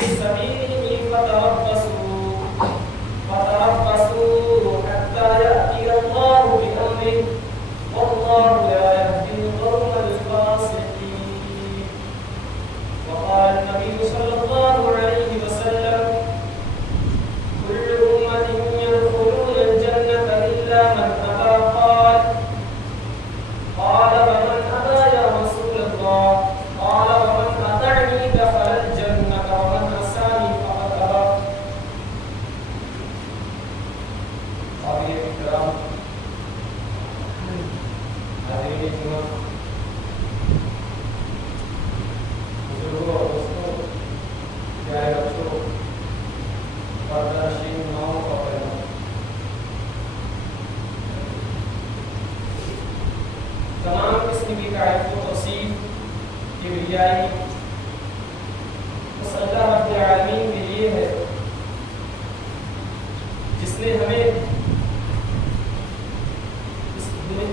في سبيله فتربصوا حتى يأتي الله بأمره والله لا يهدي القوم الفاسقين. وقال النبي صلى الله عليه وسلم كل أمة يدخلون الجنة إلا من أبى. قال ومن أبى يا رسول الله؟ قال ومن أطعني دخل الجنة ومن عصاني فقد أبى. قابل احترام حاضرین جمعہ، بزرگوں اور دوستوں، پیارے بچوں، پردہ نشین ماؤں کا پیغام، تمام قسم کی تعریف و توصیف کبریائی اس اللہ رب العالمین کے لیے ہے جس نے ہمیں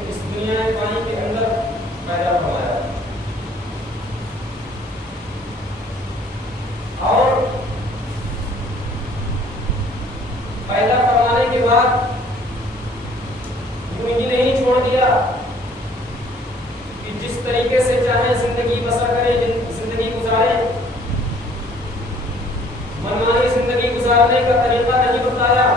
اس دنیا پانی کے اندر پیدا فرمایا اور پیدا فرمانے کے بعد یوں ہی نہیں چھوڑ دیا کہ جس طریقے سے چاہیں زندگی بسر کرے، زندگی گزارے، منمانی زندگی گزارنے کا طریقہ نہیں بتایا،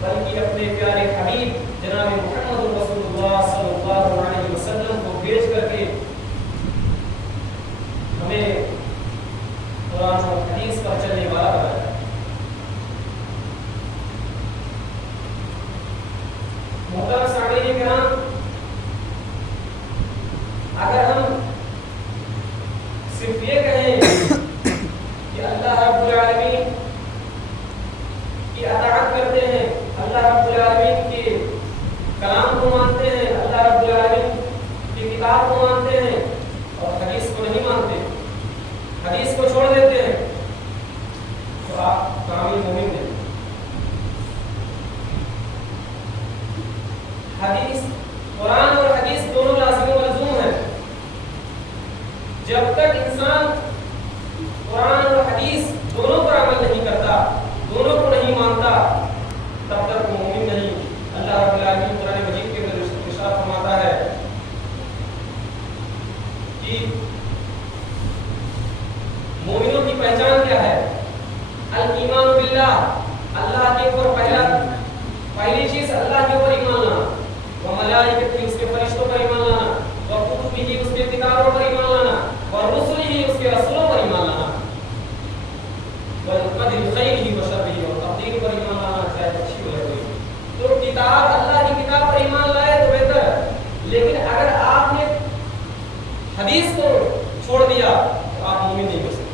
بلکہ اپنے پیارے حبیب جناب محمد رسول اللہ صلی اللہ علیہ وسلم کو بھیج کر کے ہمیں قرآن اور حدیث پر چلنے والا بنایا۔ محترم سامعین کرام، اگر ہم صرف یہ کہیں کہ اللہ رب العالمین کی اطاعت کرتے ہیں، اللہ رب العالمین کے کلام کو مانتے ہیں، اللہ رب العالمین کی کتاب کو مانتے ہیں اور حدیث کو نہیں مانتے، حدیث کو چھوڑ دیتے ہیں، تو آپ کامل مومن ہیں۔ حدیث، قرآن اور حدیث دونوں لازم و ملزوم ہیں۔ جب تک انسان قرآن اور حدیث دونوں پر عمل نہیں کرتا، دونوں کو نہیں مانتا، تب تک وہ مومن نہیں۔ اللہ رب العالمین قرآن مجید کے اندر ارشاد فرماتا ہے کہ مومنوں کی پہچان کیا ہے؟ الایمان باللہ، اللہ کے اوپر پہلی چیز اللہ کے اوپر ایمان لانا، وملائکتہ، اس کے فرشتوں پر ایمان لانا، وکتبہ، اس کے کتابوں پر ایمان لانا، ورسلہ، اس کے رسولوں پر ایمان لانا، والقدر خیرہ وشرہ، اور تقدیر پر ایمان لانا، چاہے اچھی ہو یا بری۔ تو کتاب، اللہ کی کتاب پر ایمان لائے تو بہتر ہے، لیکن اگر آپ نے حدیث کو چھوڑ دیا تو آپ مومن نہیں ہو سکتے۔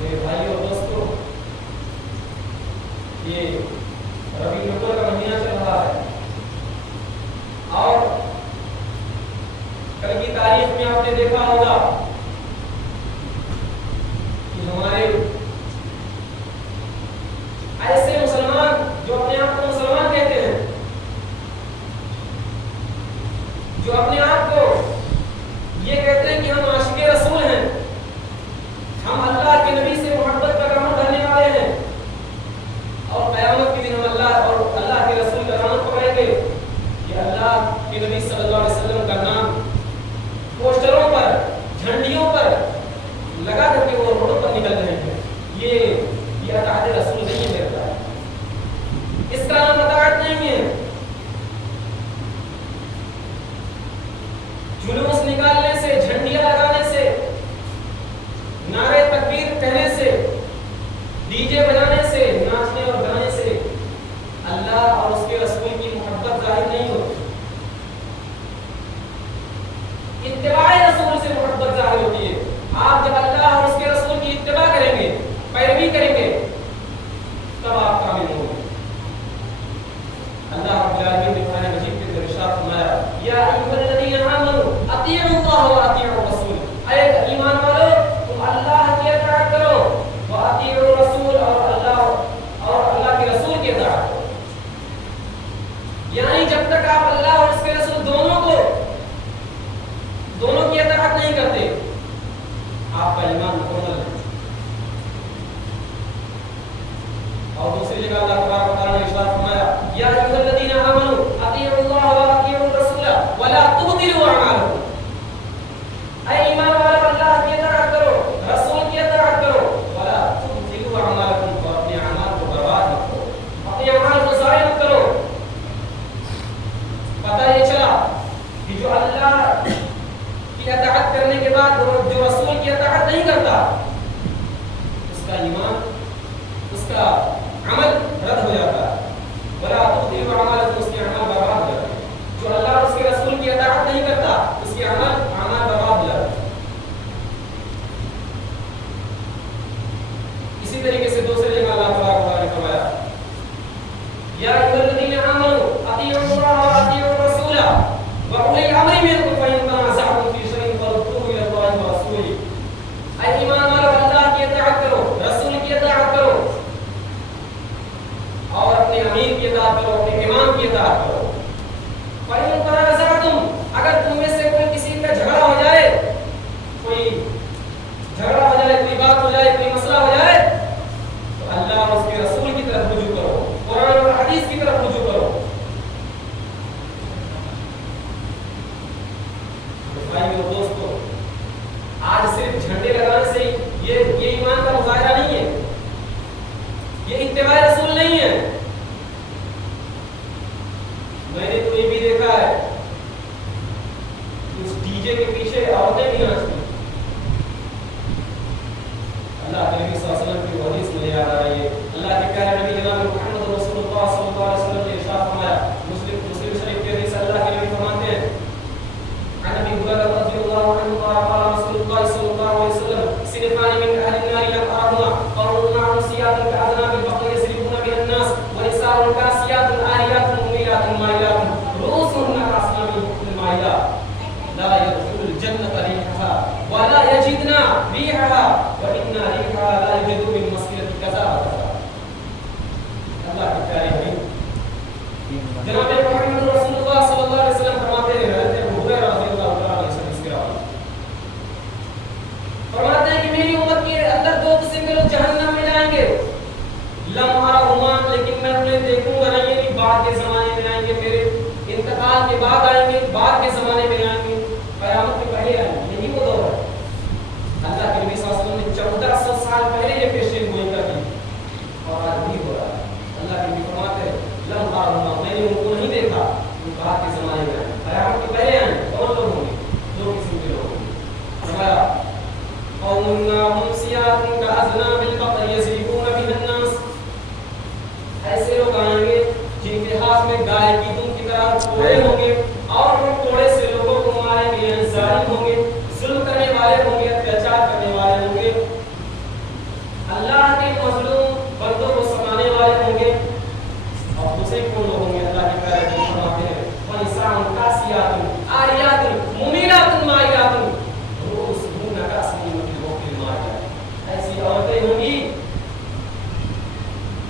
میرے بھائی اور دوستوں، یہ ربیع الاول کا مہینہ چل رہا ہے اور کل کی تاریخ میں آپ نے دیکھا ہوگا کہ ہمارے ایسے مسلمان جو اپنے آپ کو مسلمان کہتے ہیں، جو اپنے آپ کو یہ کہتے ہیں کہ ہم عاشق رسول ہیں، ہم اللہ کے نبی سے محبت کا دامن بھرنے والے ہیں، اور قیامت کے دن ہم اللہ اور اللہ کے رسول کا دامن پکڑیں گے کہ اللہ کے نبی صلی اللہ علیہ وسلم کا نام پوسٹروں پر، جھنڈیوں پر لگا کر کے وہ روڈوں پر نکل رہے ہیں۔ یہ اطاعت رسول نہیں ہے، اس کا نام اطاعت نہیں ہے۔ جلوس نکالنے سے، جھنڈیاں لگانے سے، نعرے تکبیر کہنے سے، ڈی جے بجانے سے، ناچنے اور گانے سے اللہ اور اس کے رسول کی محبت ظاہر نہیں ہوتی۔ اتباع رسول سے محبت ظاہر ہوتی ہے۔ آپ جب اللہ اور اس کے رسول کی اتباع کریں گے، پیروی کریں گے، نہیں کرتے آپ کا ایمان مکمل ہے. اور دوسری جگہ اللہ تبارک و تعالی نے ارشاد فرمایا یا ایھا الذین آمنوا اطیعوا اللہ و اطیعوا الرسول ولا تبطلوا اعمالکم. اے ایمان والو اللہ کی اطاعت کرو, رسول کی اطاعت کرو, ولا تبطلوا اعمالکم, اور اپنے اعمال کو برباد مت کرو, اپنے اعمال کو ضائع مت کرو. پتہ یہ چلا کہ جو اللہ کی اطاعت کرنے کے بعد جو رسول کی اطاعت نہیں کرتا اس کا ایمان, اس کا عمل رد ہو جاتا ہے. ولا تبطلوا اعمالکم, اس کے اعمال برباد ہو جاتے ہیں. جو اللہ اور اس کے رسول کی اطاعت نہیں کرتا اس کے اعمال برباد ہو جاتے ہیں. اسی طریقے سے دوسری جگہ اللہ تبارک و تعالی نے فرمایا یا ایھا الذین آمنوا اطیعوا اللہ و اطیعوا الرسول واولی الامر منکم فإن تنازعتم فی شیء فردوه الی اللہ ورسولہ. اے ایمان والو اللہ کی اطاعت کرو, رسول کی اطاعت کرو, اور اپنے امیر کی اطاعت کرو, اپنے امام کی اطاعت کرو. فإن تنازعتم, اگر تم میں سے کوئی کسی کا جھگڑا ہو جائے, کوئی جھگڑا ہو جائے, کوئی بات ہو جائے, کوئی مسئلہ ہو جائے, تو اللہ اور اس کے رسول کی طرف رجوع کرو, قرآن اور حدیث کی طرف رجوع کرو. بھائی اور دوستو, آج صرف جھنڈے لگانے سے یہ ایمان کا مظاہرہ نہیں ہے, یہ اتباع رسول نہیں ہے. میں نے تو یہ بھی دیکھا ہے اس ڈی جے کے پیچھے عورتیں بھی ناچتی. اللہ کے نبی صلی اللہ علیہ وسلم کی حدیث مجھے یاد آ رہی ہے. اللہ کے پیارے نبی جناب محمد رسول اللہ صلی اللہ علیہ وسلم نے ارشاد فرمایا, مسلم شریف کے حدیث اللہ کے نبی فرماتے ہیں عن ابي هريره رضي الله عنه قال رسول الله صلى الله عليه وسلم صنفان من اهل النار لم ارهما قوم معهم سياط كاذناب البقر يسرقون بها الناس ونساء كاسيات عاريات مميلات مائلات رؤوسهن كاسنام المائلات لا يدخل الجنه ريحها ولا يجدن ريحها وان ريحها لا يجد من مسيره كذا وكذا. اللہ کے پیارے بھائی, جناب محمد رسول اللہ صلی اللہ علیہ وسلم فرماتے ہیں, فرماتے ہیں کہ میری امت کے اندر دو قسم کے لوگ جہنم میں جائیں گے. لمحہ رحمان, لیکن میں انہیں دیکھوں گا نہیں, یعنی بعد کے زمانے میں آئیں گے, میرے انتقال کے بعد آئیں گے, بعد کے زمانے میں آئیں گے, قیامت کے پہلے آئیں گے. یہی وہ دور ہے. اللہ کے نبی صلی اللہ علیہ وسلم نے 1400 سال پہلے یہ پیشین گوئی کر دی اور آج بھی ہو رہا ہے. اللہ کے نبی فرماتے ہیں لمحہ رحمان, میں نے ان کو نہیں دیکھا, وہ بعد کے زمانے میں آئیں, قیامت کے پہلے آئیں. کون لوگ ہوں گے؟ دو قسم کے لوگ ہوں گے. فرمایا قوم معهم سياط كأذناب البقر يسرقون بها الناس. ایسے لوگ آئیں گے جن کے ہاتھ میں گائے کی دم کی طرح کوڑے ہوں گے, اور وہ کوڑے سے لوگوں کو ماریں گے, یعنی ظالم ہوں گے, ظلم کرنے والے ہوں گے, اتیاچار کرنے والے ہوں گے, اللہ کے مظلوم بندوں کو ستانے والے ہوں گے. اور دوسرے کون لوگ ہوں گے؟ اللہ کے پیارے نبی فرماتے ہیں وَنِسَاءٌ كَاسِيَاتٌ عَارِيَاتٌ مُمِيلَاتٌ مَائِلَاتٌ رُؤُوسُهُنَّ كَأَسْنِمَةِ الْبُخْتِ الْمَائِلَةِ. ایسی عورتیں ہوں گی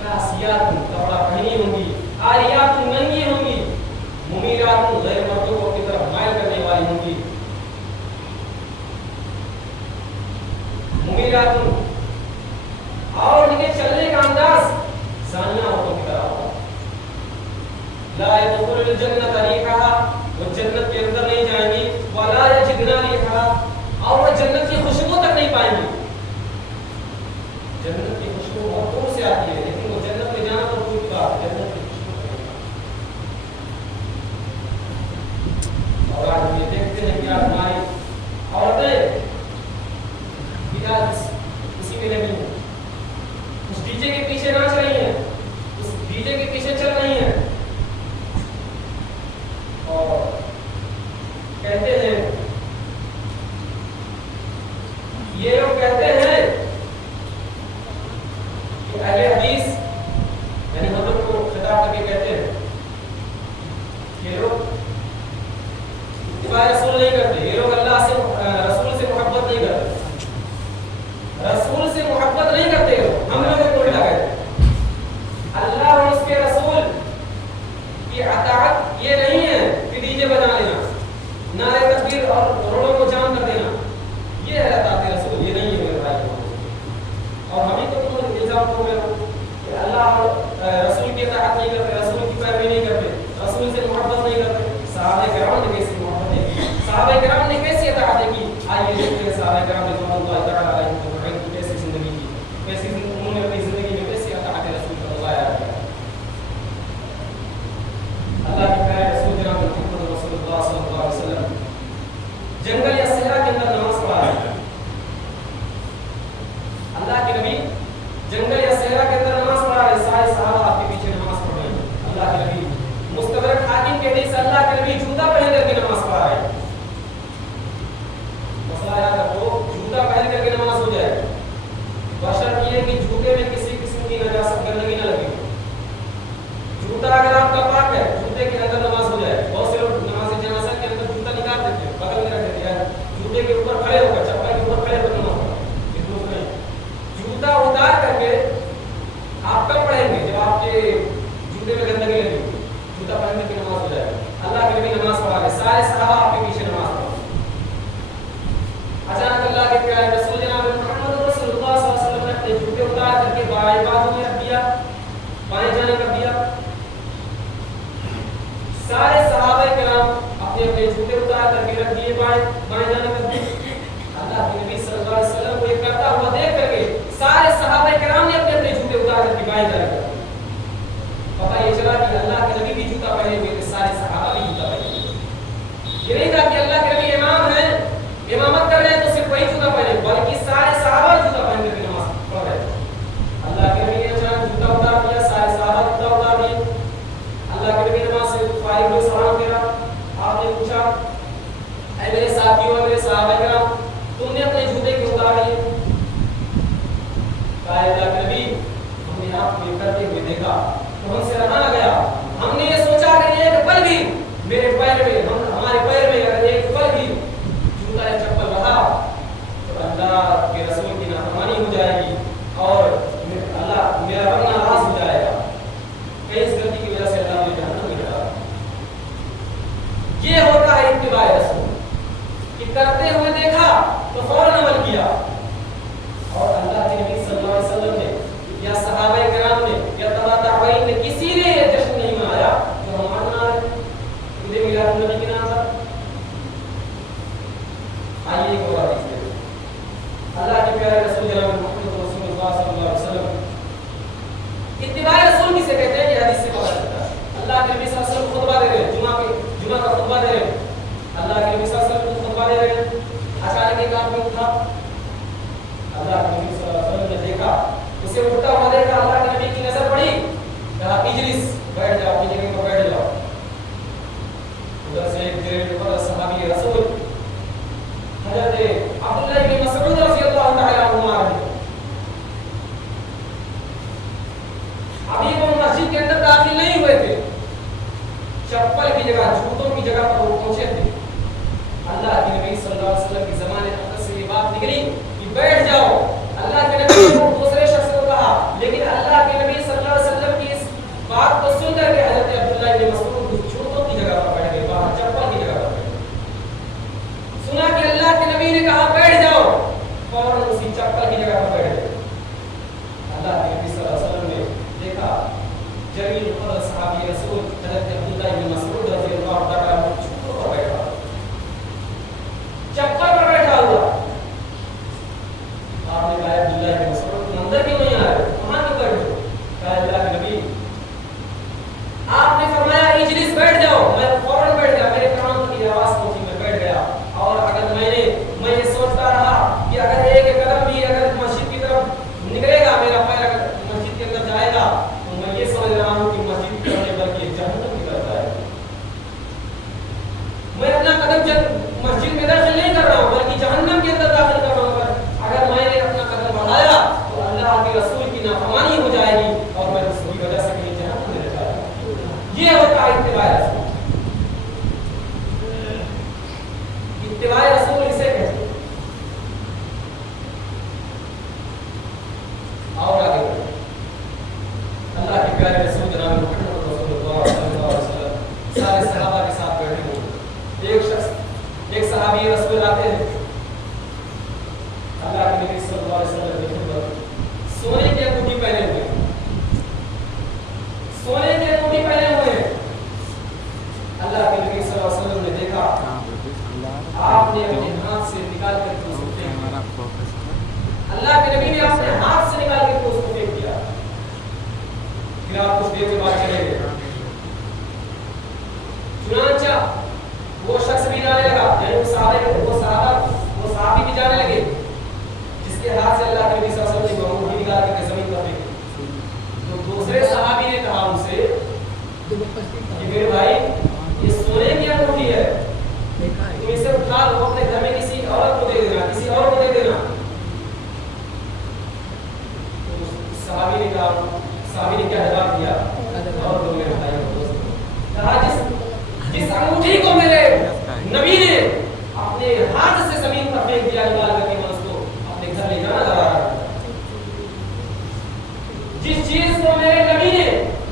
کاسیات, کپڑا پہنی ہوں گی, عاریات, ننگی ہوں گی, ممیرات, غیر مردوں کی طرف مائل کرنے والی ہوں گی, ممیرات, اور ان کے چلنے کا انداز زانیہ عورتوں کی طرح ہوگا. لا يدخل الجنة ريحها, وہ جنت کے اندر نہیں جائیں گی, ولا يجدن ريحها, اور وہ جنت کی خوشبو تک نہیں پائیں گی. جنت کی خوشبو بہت دور سے آتی ہے, لیکن وہ جنت میں جانا تو دور کی بات, جنت کی خوشبو تک نہیں. اور آج ہم یہ دیکھتے ہیں کہ آج ہماری عورتیں کسی میں نہیں ہیں, اس ڈی جے کے پیچھے ناچ رہی ہیں, اس ڈی جے کے پیچھے چل رہی ہیں, اور کہتے ہیں, یہ لوگ کہتے ہیں کہ اہل حدیث یعنی حضرت کو خطاب کر کے کہتے ہیں یہ لوگ اتباع رسول نہیں کرتے, یہ لوگ اللہ سے رسول سے محبت نہیں کرتے, رسول سے محبت نہیں کرتے. ہم لوگوں کو الٹا کہتے ہیں اللہ اور اس کے رسول کی اطاعت یہ نہیں ہے کہ ڈی جے بجا لینا, نعرے تکبیر اور روڑوں کو جام کر دینا, اچانک اللہ کے پیارے رسول جناب محمد رسول اللہ صلی اللہ علیہ وسلم نے اپنے جوتے اتار کر کے بائیں بازو میں رکھ دیا، بائیں جانب رکھ دیا. سارے صحابہ کرام اپنے اپنے جوتے اتار کر کے رکھ دیے، بائیں جانب رکھ دیے. اللہ کے نبی صلی اللہ علیہ وسلم کو یہ کرتا ہوا دیکھ کر کے سارے صحابہ کرام نے اپنے اپنے جوتے اتار کر کے بائیں جانب رکھ دیے. پتہ یہ چلا کہ اللہ کے نبی بھی جوتا پہنے ہوئے تھے، سارے صحابہ بھی جوتا پہنے ہوئے. یہ نہیں تھا کہ اللہ کے نبی امام ہیں، امامت کر رہے ہیں تو صرف وہی جوتا پہنے، بلکہ سارے صحابہ جوتا پہن کر کے نماز پڑھ رہے تھے. اللہ کے نبی نے اچانک جوتا اتار دیا، سارے صحابہ جوتا اتار دیے. اللہ کے نبی نماز سے فارغ ہوئے سلام پھیرا. آپ نے پوچھا اے میرے ساتھیوں، میرے صحابہ کرام، تم نے اپنے جوتے کیوں اتار دیے؟ کہا اللہ کے نبی ہم نے آپ کو کرتے ہوئے دیکھا تو ہم سے رہا نہ گیا. ہم نے یہ سوچا کہ ایک پل بھی میرے پیر میں، ہمارے پیر میں اگر ایک پل بھی جوتا یا چپل رہا تو اللہ کے رسول کی نافرمانی ہو جائے گی اور اللہ میرا رب ناراض ہو جائے گا. کہ اس غلطی کی وجہ سے اللہ مجھے جہنم میں ڈالا. یہ ہوتا ہے اتباع رسول کہ کرتے ہوئے دیکھا تو فوراً عمل کیا. اور اللہ کے نبی صلی اللہ علیہ وسلم نے یا صحابہ کرام نے یا تبع تابعین نے کسی نے یہ جشن نہیں منایا جو ہم منا رہے ہیں عید میلاد النبی کے نام پر. آئیے ایک اور حدیث دیکھیں. اللہ کے پیارے رسول جناب محمد رسول اللہ صلی اللہ علیہ وسلم اتباع رسول کسے کہتے ہیں؟ یہ حدیث سے پتہ چلتا ہے. اللہ کے نبی صلی اللہ علیہ وسلم خطبہ دے رہے ہیں، جمعہ کا خطبہ دے رہے ہیں. اللہ کے نبی صلی اللہ علیہ وسلم خطبہ دے رہے ہیں. اچانک ایک آدمی اٹھا. اللہ کے نبی صلی اللہ علیہ وسلم نے دیکھا، اسے اٹھتا ہوا دیکھا. اللہ کے نبی کی نظر پڑی، کہا اجلس، بیٹھ جاؤ، اپنی جگہ پر بیٹھ جاؤ. ادھر سے ایک صحابی رسول حضرت عبداللہ بن مسعود رضی اللہ تعالی عنہ آ رہے. ابھی وہ مسجد کے اندر داخل نہیں ہوئے تھے، چپل کی جگہ، جوتوں کی جگہ پر وہ پہنچے تھے. اللہ کے نبی صلی اللہ علیہ وسلم کی زبان اقدس سے یہ بات نکلی کہ بیٹھ جاؤ. اللہ کے نبی نے دوسرے شخص کو کہا، لیکن اللہ کے نبی صلی اللہ علیہ وسلم کی اس بات کو سن کر کے حضرت عبداللہ بن مسعود جوتوں کی جگہ پر بیٹھ گئے، باہر چپل کی جگہ پر بیٹھ گئے. سنا کہ اللہ کے نبی نے کہا بیٹھ جاؤ، فوراً اسی چپل کی جگہ پر بیٹھ گئے. اللہ کے نبی صلی اللہ علیہ وسلم نے دیکھا جلیل القدر صحابی رسول حضرت عبداللہ بن مسعود رضی اللہ تعالی عنہ جوتوں پر بیٹھا، چپل پر بیٹھا ہوا. آپ نے کہا عبداللہ بن مسعود تم اندر کیوں نہیں آ رہے، وہاں کیوں بیٹھے ہو؟ کہا اللہ کے نبی آپ نے فرمایا اجلس، بیٹھ جاؤ. میں فوراً بیٹھ گیا، میرے کان کی آواز پہنچی، میں بیٹھ گیا. اور اگر میں یہ سوچتا رہا کہ اگر ایک قدم بھی اگر مسجد کی طرف نکلے گا، میرا پیر اگر مسجد کے اندر جائے گا تو میں یہ سمجھ رہا ہوں کہ مسجد کی طرف بلکہ جہنم کی طرف جائے گا. میں اپنا قدم مسجد میں داخل نہیں کر رہا ہوں بلکہ جہنم کے اندر داخل کر رہا ہوں. اگر میں نے اپنا قدم بڑھایا تو اللہ کے رسول کی نافرمانی ہو جائے گی اور میں اس کی وجہ سے کہیں جہنم میں جائے گا. یہ ہوتا ہے اتباع رسول. اتباع رسول اسے کہتے ہیں. اور آگے اللہ کے پیارے رسول جناب محمد رسول اللہ صلی اللہ علیہ وسلم سارے صحابہ کے ساتھ بیٹھے ہوئے. ایک صحابی رسول آتے ہیں. اللہ کے نبی صلی اللہ علیہ وسلم سونے کی انگوٹھی پہنے ہوئے ہیں. سونے کی انگوٹھی پہنے ہوئے ہیں. اللہ کے نبی صلی اللہ علیہ وسلم نے دیکھا، آپ نے اپنے ہاتھ سے نکال کر کے اس کو پھینک دیا. اللہ کے نبی نے اپنے ہاتھ سے نکال کر کے اس کو پھینک دیا. پھر آپ کچھ دیر کے بعد چلے گئے. چنانچہ وہ شخص بھی جانے لگا، یعنی وہ صحابی بھی جانے لگے جس کے ہاتھ سے اللہ کے نبی صلی اللہ علیہ وسلم نے انگوٹھی نکال کر کے زمین پر پھینک دی. تو دوسرے صحابی نے کہا ان سے کہ میرے بھائی یہ سونے کی انگوٹھی ہے، تم اسے اٹھا لو، اپنے گھر میں کسی عورت کو دے دینا، کسی اور کو دے دینا. تو صحابی نے کہا، صحابی نے کیا جواب دیا؟ اور لوگ میرے بھائی کو کہا جس انگوٹھی کو میرے نبی نے اپنے ہاتھ سے زمین پر پھینک دیا نکال کر کے، میں اس کو اپنے گھر لے جانا چاہ رہا تھا. جس چیز کو میرے نبی نے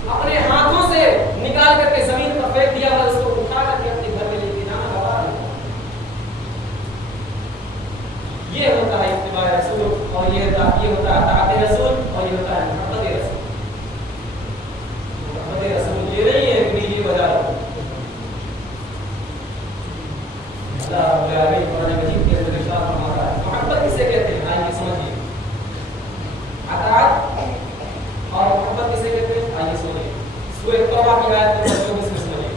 اپنے ہاتھوں سے نکال کر کے زمین پر پھینک دیا، میں اس کو اٹھا کر کے اپنے گھر میں لے کے جانا چاہ رہا تھا. یہ ہوتا ہے اتباع رسول، اور یہ ہوتا ہے اطاعت رسول، اور یہ ہوتا ہے محبت رسول۔ محبت رسول یہ نہیں ہے کہ یہ بجا لو۔ اللہ رب العالمین قرآن مجید کے اندر ارشاد فرماتا ہے محبت کسے کہتے ہیں؟ آئیے سمجھیے۔ اطاعت اور محبت کسے کہتے ہیں؟ آئیے سمجھیے۔ سورہ توبہ کی آیت نمبر 24 میں سمجھیے۔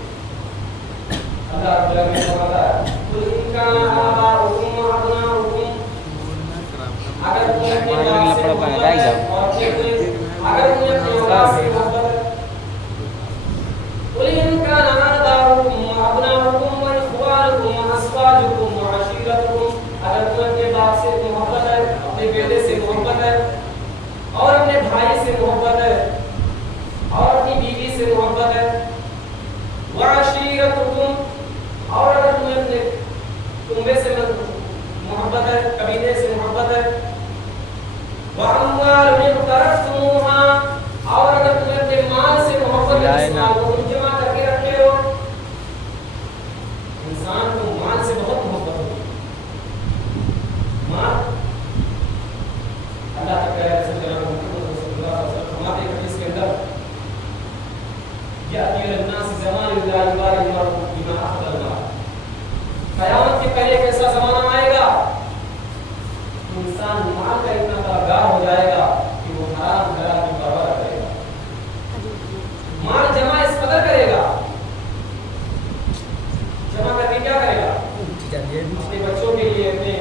اللہ رب العالمین فرماتا ہے قل ان کان آباؤکم وابناؤکم، اگر تم اپنے باپ سے محبت ہے اور اگر تم اپنے اولاد سے محبت ہے، قل ان کان آباؤکم وابناؤکم واخوانکم وازواجکم وعشیرتکم، اگر تم اپنے باپ سے محبت ہے، اپنے بیٹے سے محبت ہے، اور اپنے بھائی سے محبت ہے، اور اپنی بیوی سے محبت ہے، وعشیرتکم، اور اگر تمہیں اپنے کنبے سے محبت ہے، قبیلے سے محبت ہے، وَأَمْوَالٌ اقْتَرَفْتُمُوهَا، اور اگر تمہیں اپنے مال سے محبت ہے، جس مال کو تم جمع کر کے رکھے ہو۔ انسان کو مال سے بہت محبت ہوتی ہے۔ مال اللہ تعالیٰ رسول جناب محمد صلی اللہ علیہ وسلم فرماتے ہیں حدیث کے اندر یأتی علی الناس زمان لا یبالی المرء بما أخذ المال، قیامت کے پہلے ایک ایسا زمانہ آئے گا انسان مال کا اتنا طلبگار ہو جائے گا کہ وہ حرام حلال کی پرواہ نہ کرے گا، مال جمع اس قدر کرے گا، جمع کر کے کیا کرے گا؟ اپنے بچوں کے لیے، اپنے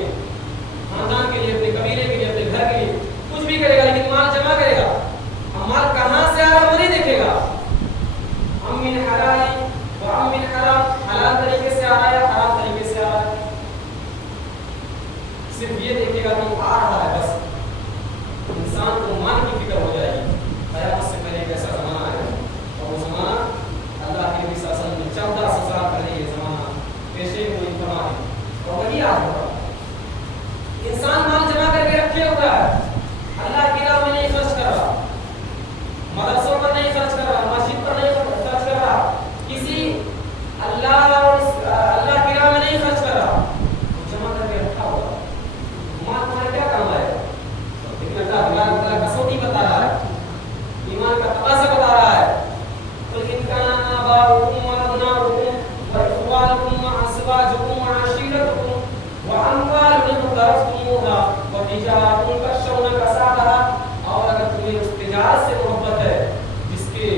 خاندان کے لیے، اپنے قبیلے کے لیے، اپنے گھر کے لیے کچھ بھی کرے گا، لیکن مال جمع کرے گا۔ اب مال کہاں سے آ رہا وہ نہیں دیکھے گا، ام من حلال و ام من حرام، حلال طریقے سے آ رہا ہے، حرام طریقے سے آ رہا ہے، صرف یہ دیکھے گا کہ آ رہا ہے بس۔ انسان کو مال کی فکر ہو جائے گی۔ قیامت سے پہلے ایک ایسا زمانہ آئے گا، اور وہ زمانہ اللہ کے نبی صلی اللہ علیہ وسلم نے 14 سال پہلے یہ زمانہ پیشے کو فرما دیا، اور وہی آج ہوگا۔ انسان مال جمع کر کے رکھے ہوا ہے، اللہ کی راہ میں نہیں خرچ کر رہا، مدرسوں پر نہیں خرچ کر رہا، مسجد پر نہیں خرچ کر رہا، کسی اللہ کی راہ میں نہیں خرچ کر رہا، جمع کر کے رکھا ہوا۔ مال تمہارے کیا کام آئے گا؟ لیکن اللہ تعالیٰ کسوٹی بتا رہا ہے، ایمان کا تقاضا بتا رہا ہے۔ قل ان کان آباؤکم وابناؤکم واخوانکم وازواجکم وعشیرتکم واموال اقترفتموها وتجارۃ تخشون کسادها، اور اگر تمہیں اس تجارت سے محبت ہے جس کے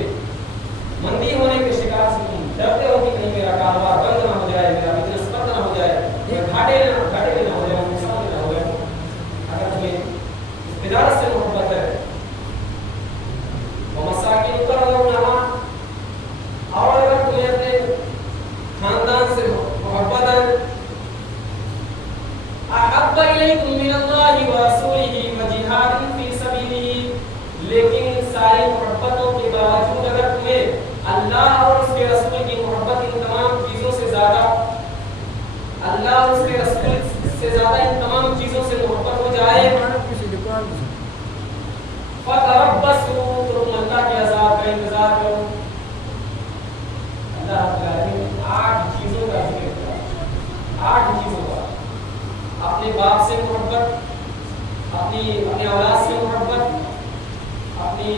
مندی ہونے کے شکار سے تم ڈرتے ہو کہ کہیں میرا کاروبار بند نہ ہو جائے، میرا بزنس بند نہ ہو جائے، میں گھاٹے میں نہ ہو جائے، نقصان میں نہ ہو جائے، اگر تمہیں اس تجارت سے محبت ہے، ومساکین ترضونها، اور اگر تمہیں اپنے خاندان سے محبت ہے، احب الیکم من اللہ ورسولہ وجہاد فی سبیلہ، لیکن ساری محبتوں کے باوجود اگر تمہیں اللہ اور اس کے رسول کی محبت ان تمام چیزوں سے زیادہ، اللہ اور اس کے رسول سے زیادہ ان تمام چیزوں سے محبت ہو جائے، فتربصوا، تو تم اللہ کے عذاب کا انتظار کرو۔ اللہ رب العالمین 8 چیزوں کا ذکر کرتا ہے، 8 چیزوں کا، اپنے باپ سے محبت، اپنی اولاد سے محبت، اپنی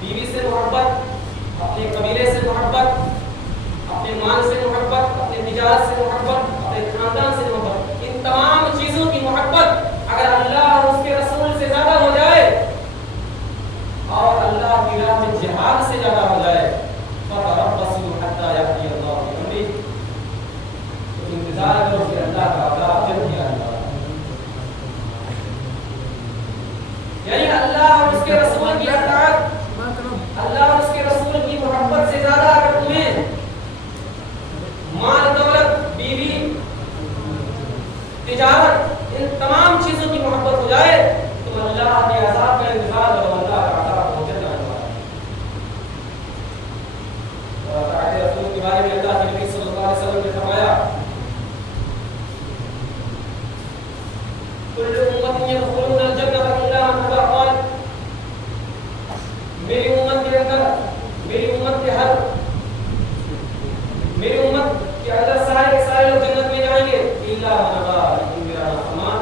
بیوی سے محبت، اپنے قبیلے سے محبت، اپنے مال سے محبت، اپنے تجارت سے محبت، اپنے خاندان سے محبت، ان تمام چیزوں کی محبت اگر اللہ اور اس کے رسول سے زیادہ ہو جائے اور اللہ کی راہ میں جہاد سے زیادہ ہو جائے، فتربصوا حتی یأتی اللہ بأمرہ، تو انتظار کرو کہ اللہ کا عذاب جلد ہی آئے گا۔ یعنی اللہ اور اس کے رسول کی اطاعت، اللہ اور اس کے رسول کی محبت سے زیادہ اگر تمہیں مال، دولت، بیوی، تجارت، ان تمام چیزوں کی محبت ہو جائے، تم اللہ کے عذاب کا انتظار کرو، اللہ کا عذاب پہنچے جانے والا ہے۔ اطاعت رسول کے بارے میں اللہ کے نبی صلی اللہ علیہ وسلم نے فرمایا كل أمة يدخلون الجنة إلا من أبى، قال میری امت کے اندر، میری امت کے اندر سارے کے سارے لوگ جنت میں جائیں گے، الا من ابى، لیکن میرا نافرمان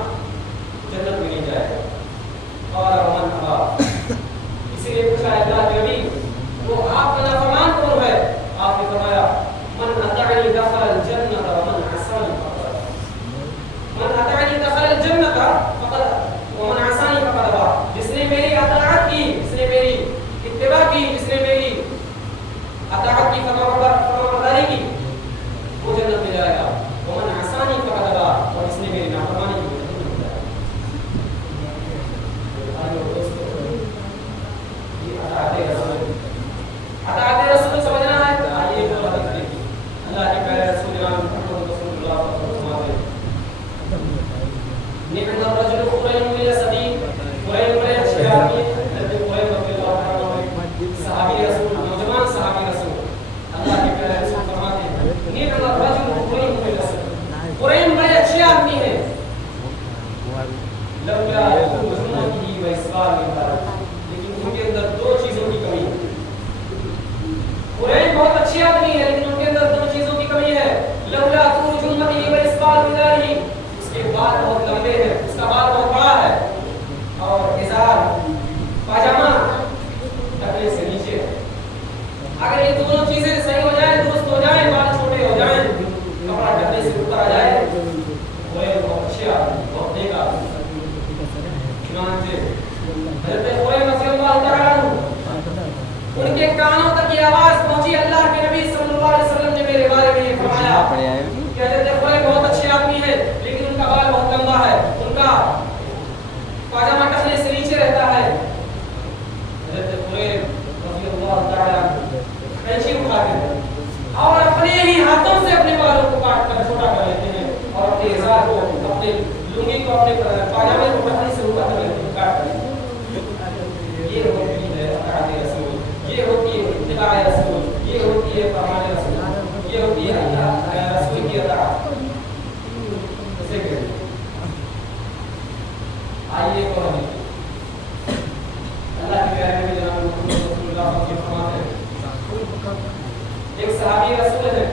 نعم الرجل خریم من السبیل، خریم بڑے اچھے آدمی ہیں، حضرت خریم رضی اللہ عنہ صحابی رسول، نوجوان صحابی رسول، اللہ کے پیارے رسول فرماتے ہیں نعم الرجل خریم من السبیل، خریم بڑے اچھے آدمی ہیں، لولا خرمته واسبال البلد، لیکن ان کے اندر دو چیزوں کی کمی ہے. خریم بہت اچھے آدمی ہے لیکن ان کے اندر دو چیزوں کی کمی ہے. لولا خرمته واسبال البلد، اس کے بال بہت لمبے ہیں، اس کا بال بہت بڑا ہے، اور ازار پاجامہ ٹکنے سے نیچے ہے. اگر یہ دونوں چیزیں صحیح ہو جائیں، درست ہو جائیں، بال چھوٹے ہو جائیں، کپڑا ٹکنے سے اوپر آ جائے، خریم بہت اچھے آدمی، بہت نیک آدمی. حضرت خریم رضی اللہ تعالیٰ عنہ، ان کے کانوں تک یہ آواز پہنچی، اللہ کے نبی صلی اللہ علیہ وسلم نے میرے بارے میں یہ فرمایا کہ حضرت خریم بہت اچھے آدمی ہے لیکن ان کا بال بہت لمبا ہے، ان کا پاجامہ ٹکنے سے نیچے رہتا ہے. حضرت خریم رضی اللہ تعالیٰ عنہ کینچی اٹھاتے ہیں اور اپنے ہی ہاتھوں سے اپنے بالوں کو کاٹ کر چھوٹا کر لیتے ہیں اور اپنے ازار کو، اپنے لنگی کو، اپنے پاجامے کو ٹکنے سے اوپر کر لیتے ہیں، کاٹ کر لیتے ہیں. یہ ہوتی ہے اطاعت رسول، یہ ہوتی ہے اتباع رسول، یہ ہوتی ہے فرمان رسول، یہ ہوتی ہے اللہ رسول کی اطاعت. اسے کہتے ہیں. آئیے تو ہم اللہ کے پیارے نبی جناب محمد رسول اللہ کی فرماتے ہیں. ایک صحابی رسول ہے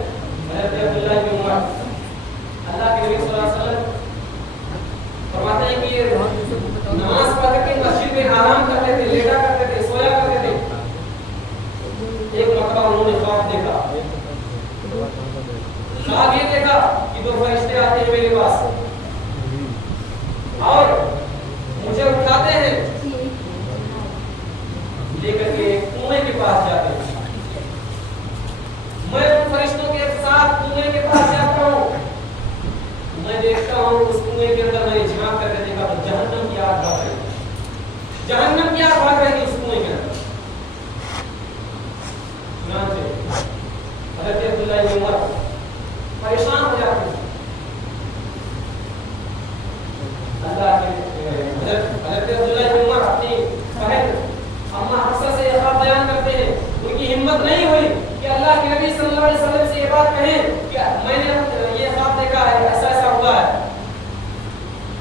حضرت عبداللہ بن عمر، اللہ کے نبی صلی اللہ علیہ وسلم فرماتے ہیں کہ یہ نماز پڑھ کے مسجد میں آرام کرتے تھے، لیٹا کرتے تھے، سویا کرتے تھے. ایک مرتبہ انہوں نے خواب دیکھا. خواب یہ دیکھا کہ دو فرشتے آتے ہیں میرے پاس اور مجھے اٹھاتے ہیں، لے کر کے کنویں کے پاس جاتے ہیں. میں ان فرشتوں کے ساتھ کنویں کے پاس جاتا ہوں. میں دیکھتا ہوں اس کنویں کے اندر میں جھانک کر کے دیکھا تو جہنم کی آگ بھاگ رہی ہے، جہنم کی آگ بھاگ رہی ہے اس کنویں کے اندر. حضرت عبداللہ بن عمر پریشان ہو جاتے ہیں. اللہ کے حضرت عبداللہ بن عمر اپنی بہن اما حفصہ سے یہ خواب بیان کرتے ہیں. ان کی ہمت نہیں ہوئی کہ اللہ کے نبی صلی اللہ علیہ وسلم سے یہ بات کہیں کہ میں نے یہ خواب دیکھا ہے، ایسا ایسا ہوا ہے.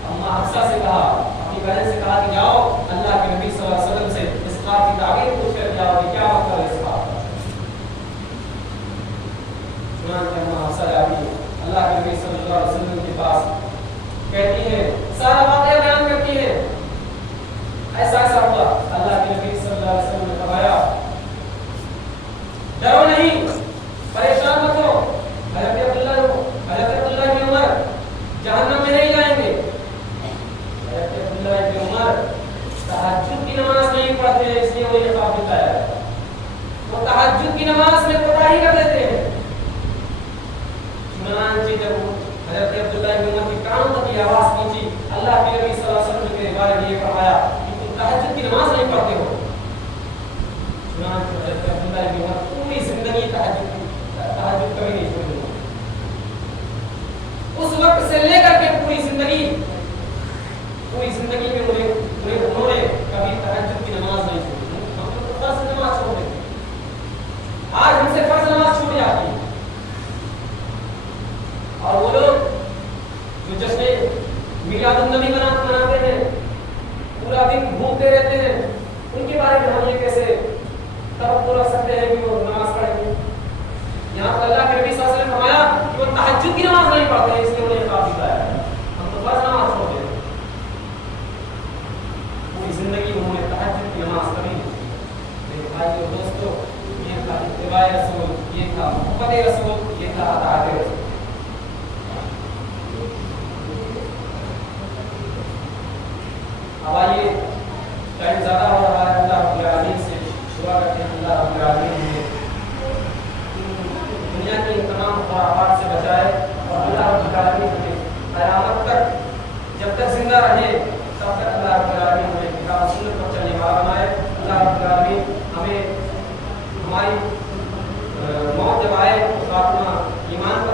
اما حفصہ سے کہا، اپنی بہن سے کہا کہ جاؤ اللہ کے نبی صلی اللہ علیہ وسلم سے اس خواب کی تعبیر پوچھ کر جاؤ کہ کیا مطلب ہے اس خواب کا. چنانچہ اما حفصہ جاتی ہے اللہ کے نبی صلی اللہ علیہ وسلم کے پاس، کہتی ہے، سارا واقعہ بیان کرتی ہے، ایسا ایسا ہوا. اللہ کے نبی صلی اللہ علیہ وسلم نے فرمایا ڈرو نہیں، پریشان مت ہو. حضرت عبداللہ بن عمر جہنم میں نہیں جائیں گے. حضرت عبداللہ بن عمر تہجد کی نماز نہیں پڑھتے ہیں، اس لیے وہ یہ خواب بتایا ہے. وہ تہجد کی نماز میں کوتاہی کر دیتے ہیں. چنانچہ جب حضرت عبداللہ بن عمر کی کانوں تک یہ آواز پہنچی، اللہ کے نبی صلی اللہ علیہ وسلم نے میرے بارے میں یہ فرمایا کہ تم تہجد کی نماز نہیں پڑھتے ہو. چنانچہ حضرت عبداللہ بن عمر پوری زندگی تہجد کبھی نہیں چھوڑی. اس وقت سے لے کر کے پوری زندگی میں انہوں نے کبھی تہجد کی نماز نہیں چھوڑی. ہم تو فرض نماز چھوڑ دیتے ہیں، آج ہم سے فرض نماز چھوٹ جاتی ہے. اور وہ لوگ جو جشن میلاد النبی مناتے ہیں، پورا دن گھومتے رہتے ہیں، ان کے بارے میں ہم یہ کیسے توقع رکھ سکتے ہیں کہ وہ نماز پڑھیں گے؟ یہاں پر اللہ کے نبی صلی اللہ علیہ وسلم نے فرمایا کہ وہ تہجد کی نماز نہیں پڑھتے ہیں، اس لیے انہیں خواب دکھایا ہے. ہم تو فرض نماز چھوڑ دیتے ہیں. پوری زندگی انہوں نے تہجد کی نماز کبھی نہیں. میرے بھائی اور دوستو، یہ تھا اتباع رسول، یہ تھا محبت رسول، یہ تھا اطاعت رسول. اب آئیے، ٹائم زیادہ ہو رہا ہے. اللہ رب العالمین سے دعا کرتے ہیں اللہ رب العالمین نے دنیا کی تمام خرافات سے بچائے اور اللہ رب العالمین ہمیں قیامت تک، جب تک زندہ رہے تب تک اللہ رب العالمین ہمیں کتاب و سنت پر چلنے والا بنائے. اللہ رب العالمین ہمیں ہماری موت جب آئے تو خاتمہ ایمان پر